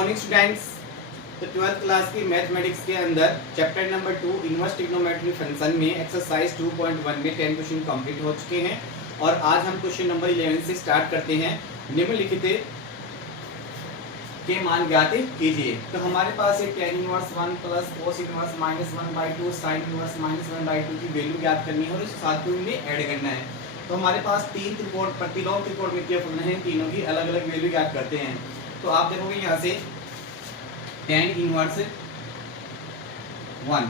Morning students. तो 12th class की mathematics के अंदर chapter number 2 inverse trigonometry function में एक्सरसाइज 2.1 में 10 क्वेश्चन कंप्लीट हो चुके हैं और आज हम क्वेश्चन नंबर 11 से स्टार्ट करते हैं। निम्नलिखित के मान ज्ञात कीजिए। तो हमारे पास एक tan inverse 1 plus cos inverse -1/2 sin inverse -1/2 की वैल्यू ज्ञात करनी है और इस साथ में इन्हें ऐड करना है। तो हमारे पास तीन त्रिकोण प्रतिलोम त्रिकोणमितीय फलन है, तीनों की अलग अलग वैल्यू ज्ञात करते हैं। तो आप देखोगे यहाँ से tan इनवर्स 1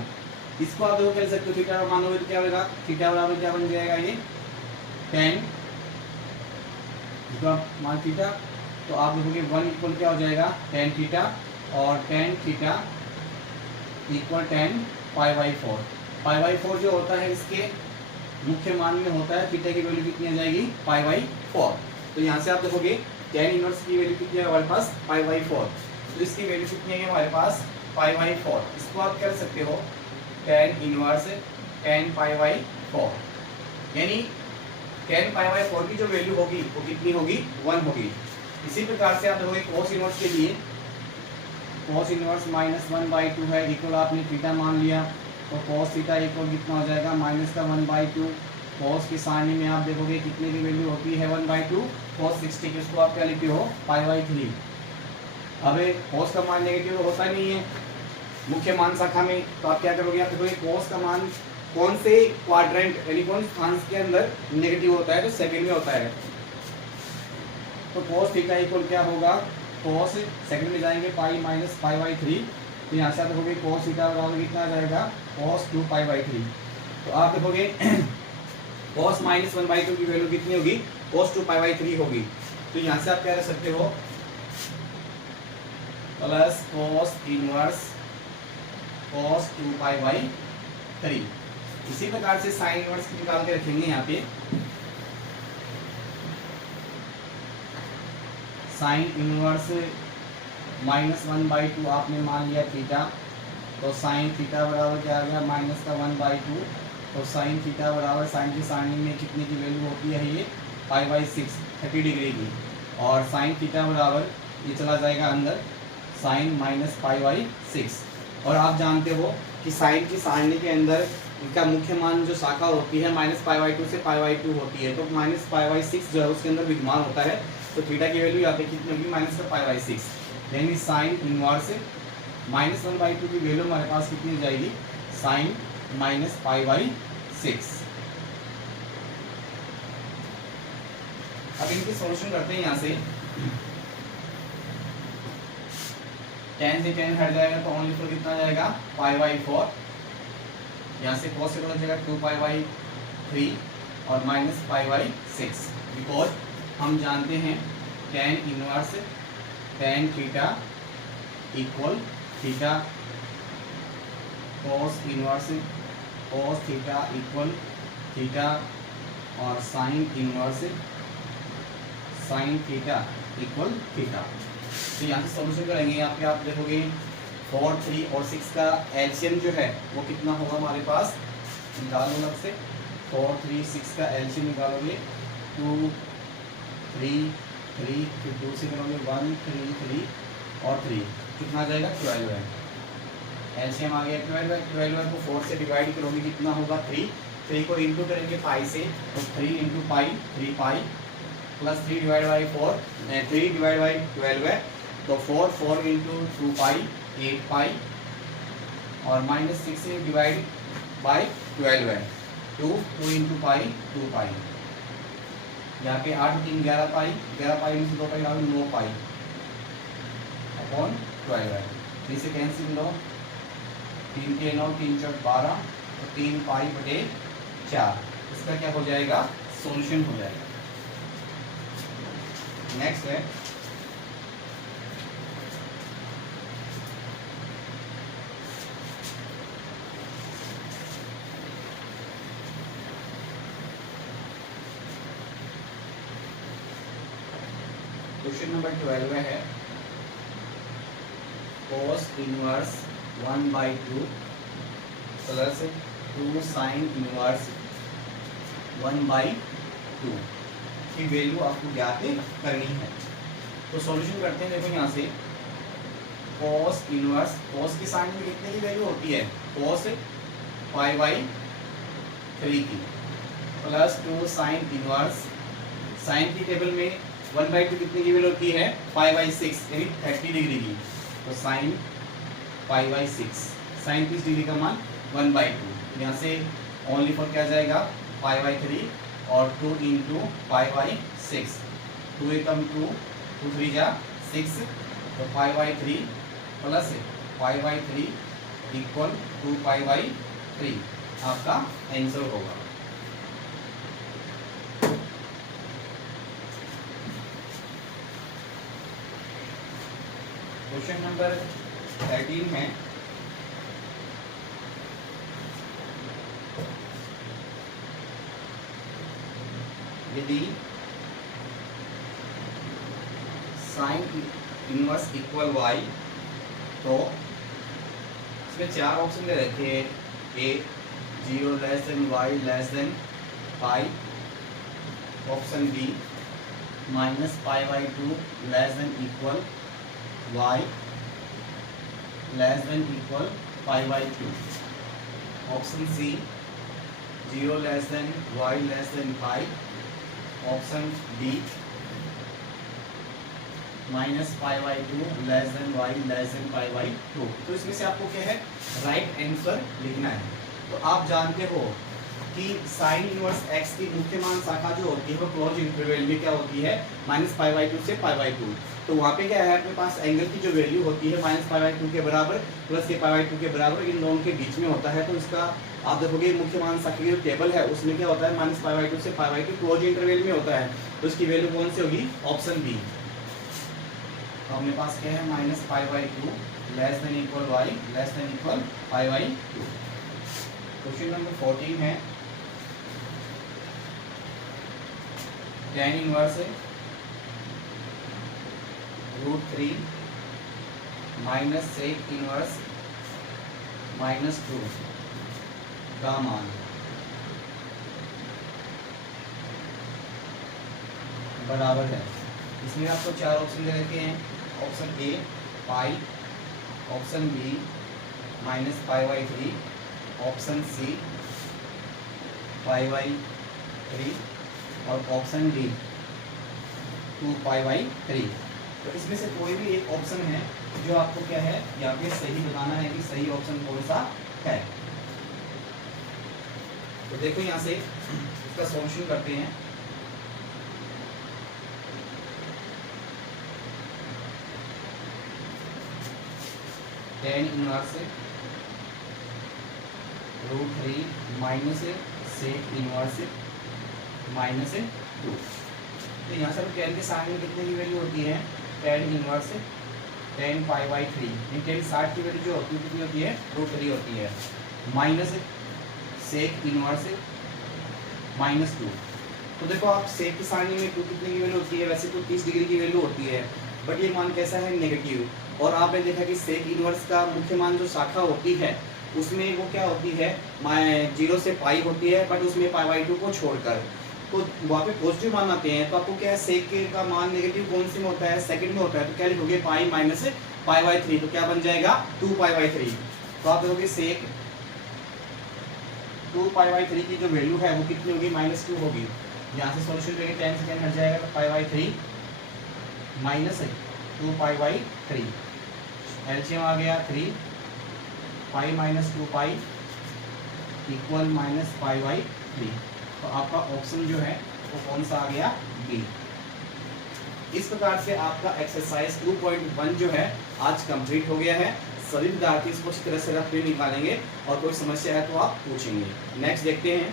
इसको आप देखो कर सकते हो, थीटा मानोगे तो क्या होगा, थीटा बराबर क्या बन जाएगा, ये tan मान थीटा। तो आप देखोगे 1 इक्वल क्या हो जाएगा tan थीटा और tan थीटा इक्वल tan π/4। π/4 जो होता है इसके मुख्य मान में होता है, थीटा की वैल्यू कितनी आ जाएगी π/4। तो यहाँ से आप देखोगे tan इनवर्स की वैल्यू कितनी है हमारे पास π/4। तो इसकी वैल्यू कितनी है हमारे पास π/4। इसको आप कर सकते हो tan इनवर्स tan π/4, यानी tan π/4 की जो वैल्यू होगी वो कितनी होगी 1 होगी। इसी प्रकार से आप देखोगे cos इनवर्स के लिए cos इनवर्स -1/2 है, इक्वल आपने थीटा मान लिया तो cos थीटा इक्वल कितना हो जाएगा -1/2। cos की सारणी में आप देखोगे कितने की वैल्यू होती है 1/2 cos 60 की, उसको आप क्या लिखते हो π/3। अब cos का मान नेगेटिव होता नहीं है मुख्य मान शाखा में, तो आप क्या करोगे, आप देखोगे cos का मान कौन से क्वाड्रेंट यानी कौन स्थान के अंदर नेगेटिव होता है, तो सेकंड में होता है। तो cos थीटा इक्वल क्या होगा, cos सेकंड में जाएंगे पाई माइनस π/3। तो यहाँ से आप देखोगे cos थीटा बराबर कितना आ जाएगा cos 2π/3। तो आप देखोगे cos -1/2 की वैल्यू कितनी होगी cos 2π/3 होगी। तो यहाँ से आप क्या कर सकते हो प्लस cos इनवर्स cos 2π/3। इसी प्रकार से साइन इनवर्स निकाल के रखेंगे यहाँ पे। साइन इनवर्स -1/2 आपने मान लिया थीटा, तो साइन थीटा बराबर क्या आ गया -1/2। तो साइन थीटा बराबर साइन की सारणी में कितने की वैल्यू होती है ये π/6 30 डिग्री की, और साइन थीटा बराबर ये चला जाएगा अंदर साइन -π/6। और आप जानते हो कि साइन की सारणी के अंदर इनका मुख्य मान जो शाखा होती है -π/2 से π/2 होती है, तो -π/6 जो है उसके अंदर विद्यमान होता है। तो थीटा की वैल्यू यहाँ पे कितनी होगी -π/6, यानी साइन इनवर्स -1/2 की वैल्यू हमारे पास कितनी हो जाएगी साइन -π/6। अब इनकी सॉल्यूशन करते हैं। यहाँ से tan से tan हट जाएगा तो ओनली फोर कितना जाएगा π/4। यहाँ से cos से बदल जाएगा 2π/3 और -π/6, बिकॉज हम जानते हैं tan inverse tan theta equal theta cos inverse cos theta equal theta और sin inverse sin theta equal theta. तो यहाँ से सॉल्यूशन करेंगे। यहाँ पे आप देखोगे 4, 3 और 6 का एलसीएम जो है वो कितना होगा हमारे पास, निकालो अलग से। 4, 3, 6 का एलसीएम निकालोगे 2, 3, 3 फिर 2 से करोगे 1, 3, 3 और 3 कितना आ जाएगा 12 है। एलसीएम आ गया 12 है। 12 को 4 से डिवाइड करोगे कितना होगा 3। 3 को इंटू करेंगे पाई से, तो 3 into pi 3 pi plus 3 divide by 4 3 divide by 12 है, तो 4 इंटू 2 पाई 8 पाई और -6 से डिवाइड बाई 12 है 2 इंटू पाई 2 पाई। यहाँ पे 8 3 11 पाई, 11 पाई में से 2 पाई 9 पाई अपॉन 12 है। तो इसे कैंसिल लो, 3 के 9 3 4 12, तो 3 पाई बटे 4। इसका क्या हो जाएगा सॉल्यूशन हो जाएगा। नेक्स्ट है क्वेश्चन नंबर 12 है cos inverse 1/2 plus 2 sine inverse 1/2 की वैल्यू आपको ज्ञात करनी है। तो सॉल्यूशन करते हैं। देखो यहाँ से कोस इनवर्स, कोस की साइन में कितने की वैल्यू होती है, कोस पाई बाई 3 की, प्लस 2 साइन इनवर्स, साइन की टेबल में 1/2 कितने की वैल्यू होती है, पाई बाई 6 यानी 30 डिग्री की, तो sine pi by 6, sine 30 degree का मान 1/2, यहाँ से ओनली फॉर क्या जाएगा, पाई बाई 3 और 2 इंटू पाई बाई 6, 2 एकम 2, 2 3 जा 6, तो pi by 3 plus pi by 3 equal 2 pi by 3 आपका आंसर होगा। क्वेश्चन नंबर 13 में यदि साइन इनवर्स इक्वल y, तो इसमें 4 ऑप्शन दे रखे हैं, A 0 less than y less than pi, option B minus pi by 2 less than equal y less than equal pi by 2, option C 0 less than y less than pi, option D minus pi by 2 less than y less than pi by 2। तो इसमें से आपको क्या है, right answer लिखना है। तो आप जानते हो कि साइन इनवर्स x की मुख्य मान शाखा जो होती है वो क्लोज इंटरवल में क्या होती है, माइनस पाई बाई 2 से पाई बाई 2। तो वहाँ पे क्या है, अपने पास एंगल की जो वैल्यू होती है माइनस पाई बाई 2 के बराबर प्लस के पाई बाई 2 के बराबर, इन दोनों के बीच में होता है। तो इसका आप देखोगे मुख्य मान शाखा की जो टेबल है उसमें क्या होता है, माइनस पाई बाई 2 से पाई बाई 2 क्लोज इंटरवल में होता है। तो इसकी वैल्यू कौन सी होगी, ऑप्शन बी। तो अपने पास क्या है, minus pi by 2 less than equal y less than equal pi by 2। Question number 14 है, tan इनवर्स है √3 माइनस सेक इनवर्स -2 का मान बराबर है। इसमें आपको 4 ऑप्शन दे रखे हैं, option A pi, option B minus pi by 3, option C pi by 3 और ऑप्शन डी 2 पाई बाई 3। तो इसमें से कोई भी एक ऑप्शन है जो आपको क्या है यहाँ पे सही बताना है कि सही ऑप्शन कौन सा है। तो देखो यहाँ से इसका सॉल्यूशन करते हैं। tan inverse √3 minus sec inverse -2। तो यहाँ से tan के साइन में कितने की वैल्यू होती है, tan inverse tan pi by 3, tan 60 की वैल्यू जो होती है कितनी होती है, √3 होती है, माइनस सेक इनवर्स -2। तो देखो आप सेक की सारणी में 2 कितने की वैल्यू होती है, वैसे तो 30 डिग्री की वैल्यू होती है, बट ये मान कैसा है, नेगेटिव। और आपने देखा कि सेक इनवर्स का मुख्य मान जो शाखा होती है उसमें वो क्या होती है, 0 से पाई होती है, बट उसमें पाई बाई 2 को छोड़कर। तो वहाँ पे पॉजिटिव मान आते हैं, तो आपको क्या है, सेक का मान नेगेटिव कौन से में होता है, सेकंड में होता है। तो क्या लिखोगे, पाई माइनस पाई बाई 3, तो क्या बन जाएगा 2 पाई बाई 3। तो आप देखोगे सेक 2 पाई बाई 3 की जो वैल्यू है वो कितनी होगी, -2 होगी। यहाँ से सॉल्यूशन करेंगे, tan से tan हट जाएगा, तो pi by 3 minus 2 pi by 3, LCM आ गया 3 pi minus 2 pi equal minus pi by 3। तो आपका ऑप्शन जो है वो कौन सा आ गया, बी। इस प्रकार से आपका एक्सरसाइज 2.1 जो है आज कंप्लीट हो गया है। सभी विद्यार्थी इसको अच्छी तरह से रफ में निकालेंगे और कोई समस्या है तो आप पूछेंगे। नेक्स्ट देखते हैं।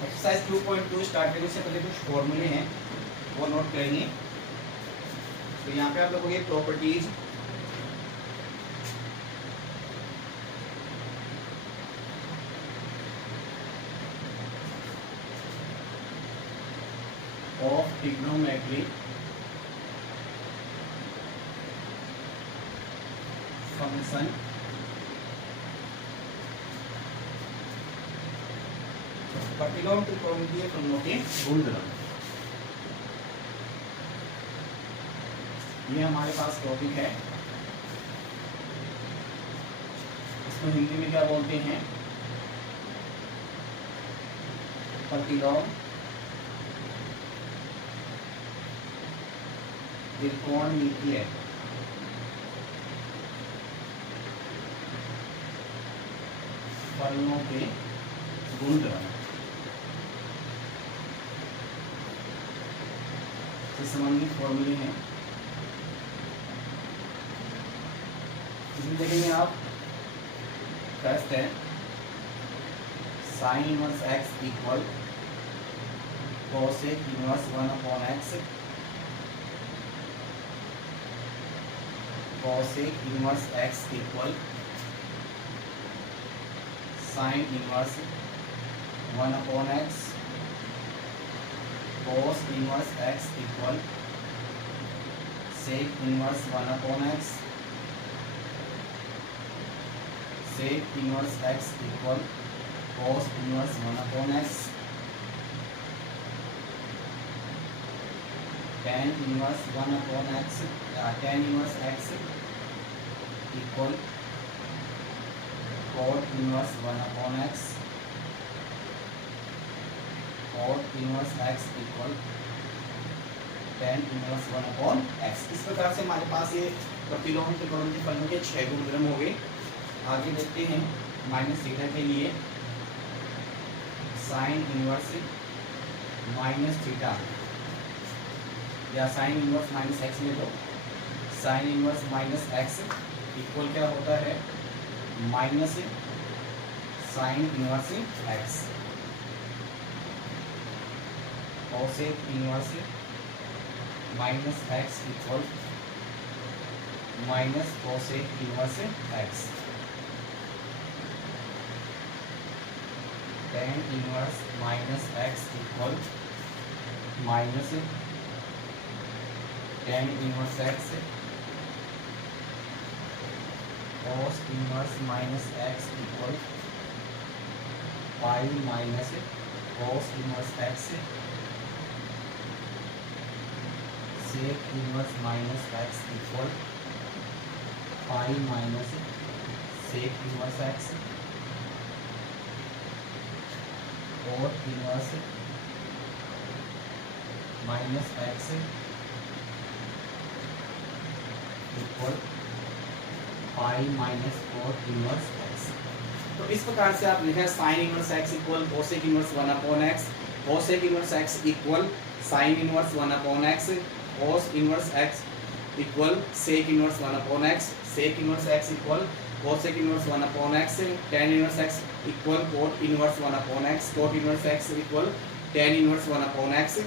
एक्सरसाइज 2.2 स्टार्ट करने से पहले कुछ फॉर्मूले हैं वो नोट करेंगे। तो यहाँ पे आप देखोगे प्रॉपर्टीज ऑफ ट्रिग्नोमेट्री फंक्शन प्रतिलोम त्रिकोणीय फलनों के गुणधर्म। ये हमारे पास टॉपिक है, इसको हिंदी में क्या बोलते हैं? प्रतिलोम त्रिकोणमितीय फलनों के गुणधर्म से संबंधित फॉर्मूले हैं। इसमें देखेंगे आप, फर्स्ट है sine inverse x equal cosec inverse 1/x, cosec inverse x equal sine inverse 1/x, cos inverse x equal sec inverse 1/x, sec inverse x equal cos inverse 1/x, tan inverse 1/x या tan inverse x equal cot inverse 1/x, cot inverse x equal tan inverse 1/x। इस प्रकार से हमारे पास ये प्रतिलोम त्रिकोण के फलनों के 6 गुणधर्म हो गए। आगे देखते हैं माइनस थीटा के लिए साइन इनवर्स माइनस थीटा या साइन इनवर्स माइनस एक्स ले लो। Sine inverse minus x equal क्या होता है? Minus sine inverse x, cosec inverse minus x equal minus cosec inverse x, tan inverse minus x equal minus tan inverse x, cos inverse minus x equal pi minus cos inverse x, sec inverse minus x equal pi minus sec inverse x, cot inverse minus x equal pi minus cot inverse x. तो इस प्रकार से आप लिखें sine inverse x equal cosec inverse 1/x, cosec inverse x equal sine inverse 1/x, cos inverse x equal sec inverse 1/x, sec inverse x equal cosec inverse 1/x, tan inverse x equal cot inverse 1/x, cot inverse x equal tan inverse 1/x।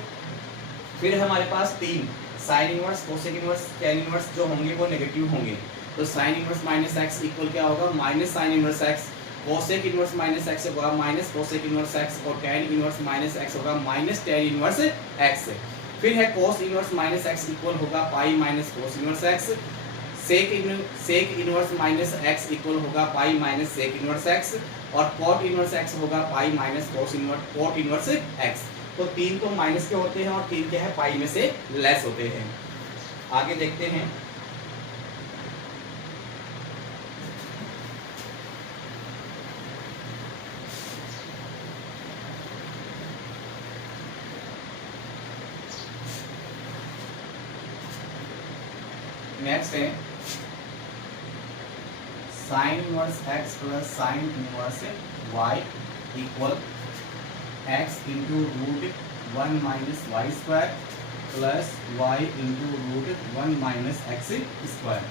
फिर हमारे पास 3 sine inverse, cosec inverse, tan inverse जो होंगे वो negative होंगे। तो sine inverse minus x equal क्या होगा? Minus sine inverse x, cosec inverse minus x होगा माइनस कोसेक इनवर्स एक्स, और tan इनवर्स माइनस एक्स होगा माइनस tan इनवर्स एक्स। फिर है cos inverse minus x equal होगा pi minus cos inverse x, sec inverse minus x equal होगा pi minus sec inverse x, और cot inverse x होगा pi minus cot inverse x. तो 3 तो minus के होते हैं और 3 क्या है? पाई में से लेस होते हैं। आगे देखते हैं, नेक्स्ट है sine inverse x plus sine inverse y equal x into root 1 minus y square plus y into root 1 minus x square.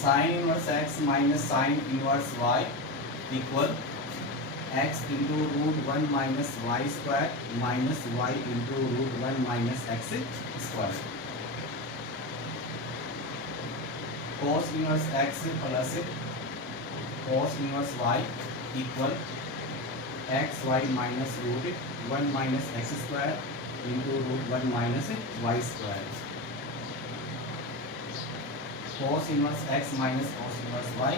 Sine inverse x minus sine inverse y equal x into root 1 minus y square minus y into root 1 minus x square. cos inverse x plus cos inverse y equal x y minus root 1 minus x square into root 1 minus y square. cos inverse x minus cos inverse y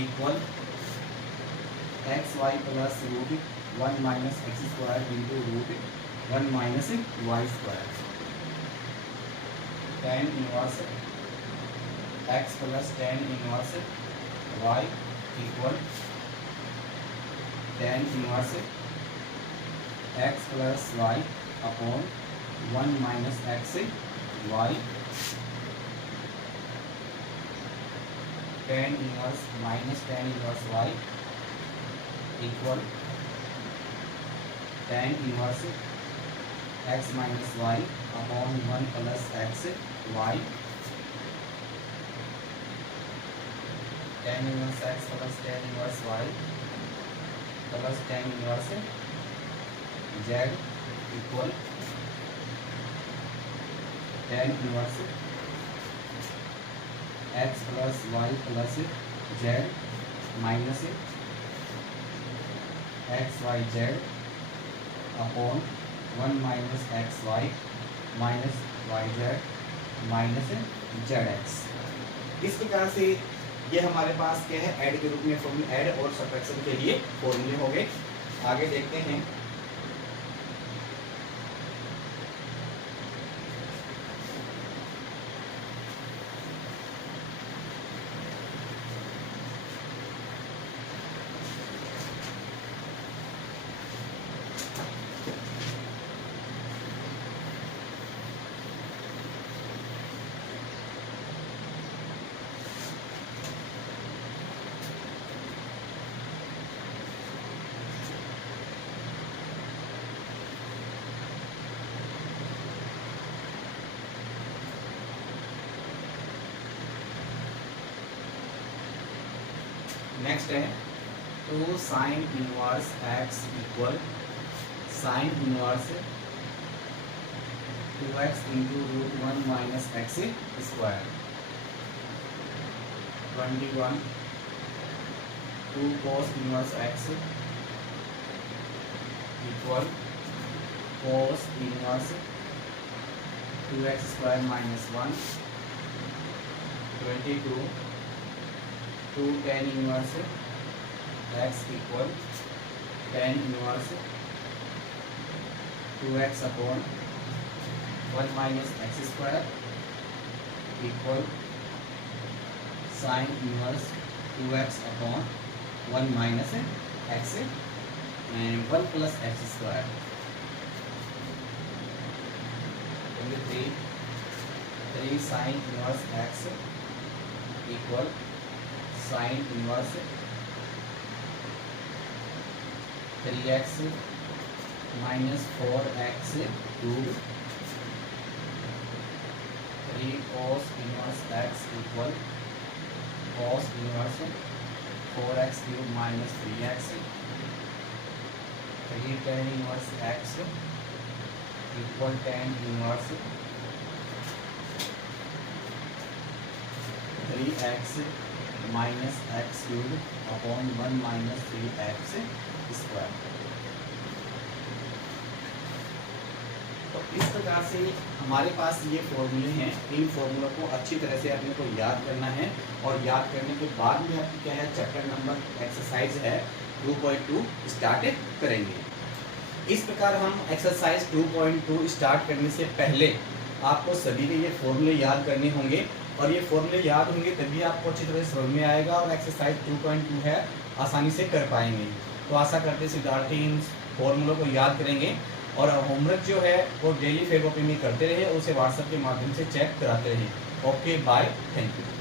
equal x y plus root 1 minus x square into root 1 minus y square tan inverse x plus tan inverse y equal tan inverse x plus y upon 1 minus x y tan inverse minus tan inverse y equal tan inverse x minus y upon 1 plus x y tan inverse x plus tan inverse y plus tan inverse z equal tan inverse x plus y plus z minus x y z upon 1 minus x y minus y z minus z x. इस प्रकार से ये हमारे पास क्या है, add के रूप में फॉर्मूले, ऐड और सब्ट्रैक्शन के लिए फॉर्मूले हो गए। आगे देखते हैं। नेक्स्ट है तो sine inverse x equal sine inverse 2x into root 1 minus x square 21 2 cos inverse x equal cos inverse 2x square minus 1 22 2 tan inverse x equal tan inverse 2x upon 1 minus x square equal sine inverse 2x upon 1 minus x and 1 plus x square 3 sine inverse x equal sine inverse 3x minus 4x cube 3 cos inverse x equal cos inverse 4x cube minus 3x 3 tan inverse x equal tan inverse 3x minus x cube upon 1 minus 3x square. तो इस प्रकार से हमारे पास ये फॉर्मूले हैं। इन फॉर्मूलों को अच्छी तरह से अपने को याद करना है और याद करने के बाद में आपकी क्या है, चैप्टर नंबर एक्सरसाइज है 2.2 स्टार्ट करेंगे। इस प्रकार हम एक्सरसाइज 2.2 स्टार्ट करने से पहले आपको सभी के ये फॉर्मूले याद करने होंगे और ये फॉर्मूले याद होंगे तभी आपको अच्छी तरह से समझ में आएगा और एक्सरसाइज 2.2 है आसानी से कर पाएंगे। तो आशा करते हैं सिद्धार्थी इन फॉर्मूलों को याद करेंगे और होमवर्क जो है वो डेली फेस कॉपी में करते रहे, उसे व्हाट्सएप के माध्यम से चेक कराते रहे। Okay bye, thank you.